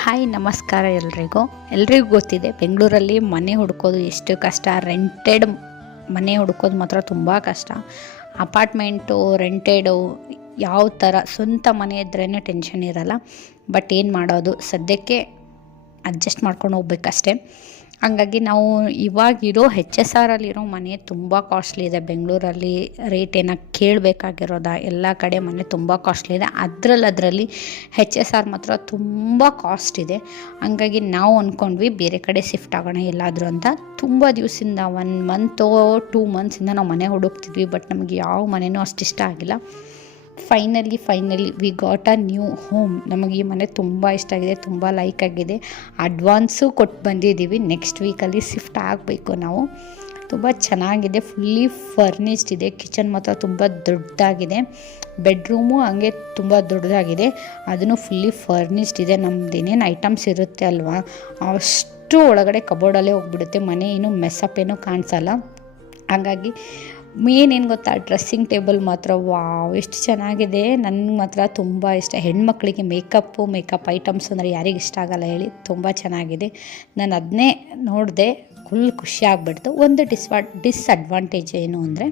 Hi ನಮಸ್ಕಾರ ಎಲ್ರಿಗೂ ಗೊತ್ತಿದೆ ಬೆಂಗಳೂರಲ್ಲಿ ಮನೆ ಹುಡ್ಕೋದು ಎಷ್ಟು ಕಷ್ಟ. ರೆಂಟೆಡ್ ಮನೆ ಹುಡ್ಕೋದು ಮಾತ್ರ ತುಂಬ ಕಷ್ಟ. ಅಪಾರ್ಟ್ಮೆಂಟು ರೆಂಟೆಡು ಯಾವ ಥರ ಸ್ವಂತ ಮನೆ ಇದ್ರೇ ಟೆನ್ಷನ್ ಇರಲ್ಲ. ಬಟ್ ಏನು ಮಾಡೋದು, ಸದ್ಯಕ್ಕೆ ಅಡ್ಜಸ್ಟ್ ಮಾಡ್ಕೊಂಡು ಹೋಗ್ಬೇಕಷ್ಟೆ. ಹಂಗಾಗಿ ನಾವು ಇವಾಗಿರೋ HSR ಅಲ್ಲಿರೋ ಮನೆ ತುಂಬ ಕಾಸ್ಟ್ಲಿ ಇದೆ. ಬೆಂಗಳೂರಲ್ಲಿ ರೇಟ್ ಏನಕ್ಕೆ ಕೇಳಬೇಕಾಗಿರೋದ, ಎಲ್ಲ ಕಡೆ ಮನೆ ತುಂಬ ಕಾಸ್ಟ್ಲಿ ಇದೆ. ಅದರಲ್ಲಿ HSR ಮಾತ್ರ ತುಂಬ ಕಾಸ್ಟ್ ಇದೆ. ಹಂಗಾಗಿ ನಾವು ಅಂದ್ಕೊಂಡ್ವಿ ಬೇರೆ ಕಡೆ ಶಿಫ್ಟ್ ಆಗೋಣ ಎಲ್ಲಾದರೂ ಅಂತ. ತುಂಬ ದಿವಸದಿಂದ 1 ಮಂತೋ 2 ಮಂತ್ಸಿಂದ ನಾವು ಮನೆ ಹುಡುಕ್ತಿದ್ವಿ. ಬಟ್ ನಮಗೆ ಯಾವ ಮನೆಯೂ ಅಷ್ಟಿಷ್ಟ ಆಗಿಲ್ಲ. Finally we got a new home. ನಮಗೆ ಈ ಮನೆ ತುಂಬ ಇಷ್ಟ ಆಗಿದೆ, ತುಂಬ ಲೈಕ್ ಆಗಿದೆ. ಅಡ್ವಾನ್ಸು ಕೊಟ್ಟು ಬಂದಿದ್ದೀವಿ. ನೆಕ್ಸ್ಟ್ ವೀಕಲ್ಲಿ ಶಿಫ್ಟ್ ಆಗಬೇಕು ನಾವು. ತುಂಬ ಚೆನ್ನಾಗಿದೆ, ಫುಲ್ಲಿ ಫರ್ನಿಶ್ಡ್ ಇದೆ. ಕಿಚನ್ ಮಾತ್ರ ತುಂಬ ದೊಡ್ಡದಾಗಿದೆ. ಬೆಡ್ರೂಮು ಹಂಗೆ ತುಂಬ ದೊಡ್ಡದಾಗಿದೆ, ಅದನ್ನು ಫುಲ್ಲಿ ಫರ್ನಿಶ್ಡ್ ಇದೆ. ನಮ್ದು ಏನೇನು ಐಟಮ್ಸ್ ಇರುತ್ತೆ ಅಲ್ವಾ, ಅಷ್ಟು ಒಳಗಡೆ ಕಬೋರ್ಡಲ್ಲೇ ಹೋಗ್ಬಿಡುತ್ತೆ. ಮನೆ ಏನು ಮೆಸ್ಸಪ್ ಏನೂ ಕಾಣಿಸಲ್ಲ. ಹಾಗಾಗಿ ಮೇನ್ ಏನು ಗೊತ್ತಾ, ಡ್ರೆಸ್ಸಿಂಗ್ ಟೇಬಲ್ ಮಾತ್ರ ವಾವ್ ಎಷ್ಟು ಚೆನ್ನಾಗಿದೆ. ನನಗೆ ಮಾತ್ರ ತುಂಬ ಇಷ್ಟ. ಹೆಣ್ಮಕ್ಳಿಗೆ ಮೇಕಪ್ ಐಟಮ್ಸ್ ಅಂದರೆ ಯಾರಿಗೆ ಇಷ್ಟ ಆಗಲ್ಲ ಹೇಳಿ. ತುಂಬ ಚೆನ್ನಾಗಿದೆ. ನಾನು ಅದನ್ನೇ ನೋಡಿದೆ, ಫುಲ್ ಖುಷಿ ಆಗಿಬಿಡ್ತು. ಒಂದು ಡಿಸ್ಅಡ್ವಾಂಟೇಜ್ ಏನು ಅಂದರೆ,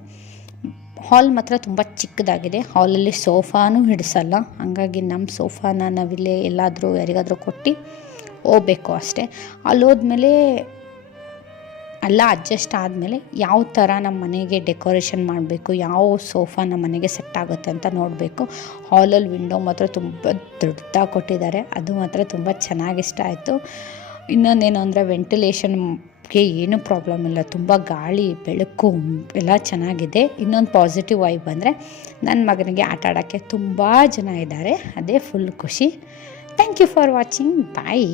ಹಾಲ್ ಮಾತ್ರ ತುಂಬ ಚಿಕ್ಕದಾಗಿದೆ. ಹಾಲಲ್ಲಿ ಸೋಫಾನೂ ಹಿಡಿಸಲ್ಲ. ಹಾಗಾಗಿ ನಮ್ಮ ಸೋಫಾನ ನಾವಿಲ್ಲೇ ಎಲ್ಲಾದರೂ ಯಾರಿಗಾದರೂ ಕೊಟ್ಟು ಹೋಗ್ಬೇಕು ಅಷ್ಟೇ. ಅಲ್ಲೋದ್ಮೇಲೆ ಎಲ್ಲ ಅಡ್ಜಸ್ಟ್ ಆದಮೇಲೆ ಯಾವ ಥರ ನಮ್ಮ ಮನೆಗೆ ಡೆಕೋರೇಷನ್ ಮಾಡಬೇಕು, ಯಾವ ಸೋಫಾ ನಮ್ಮ ಮನೆಗೆ ಸೆಟ್ ಆಗುತ್ತೆ ಅಂತ ನೋಡಬೇಕು. ಹಾಲಲ್ಲಿ ವಿಂಡೋ ಮಾತ್ರ ತುಂಬ ದೊಡ್ಡದಾಗಿ ಕೊಟ್ಟಿದ್ದಾರೆ, ಅದು ಮಾತ್ರ ತುಂಬ ಚೆನ್ನಾಗಿ ಇಷ್ಟ ಆಯಿತು. ಇನ್ನೊಂದೇನು ಅಂದರೆ ವೆಂಟಿಲೇಷನ್ಗೆ ಏನೂ ಪ್ರಾಬ್ಲಮ್ ಇಲ್ಲ. ತುಂಬ ಗಾಳಿ ಬೆಳಕು ಎಲ್ಲ ಚೆನ್ನಾಗಿದೆ. ಇನ್ನೊಂದು ಪಾಸಿಟಿವ್ ವೈಬ್ ಅಂದರೆ ನನ್ನ ಮಗನಿಗೆ ಆಟ ಆಡೋಕ್ಕೆ ತುಂಬ ಜನ ಇದ್ದಾರೆ, ಅದೇ ಫುಲ್ ಖುಷಿ. Thank you for watching. Bye.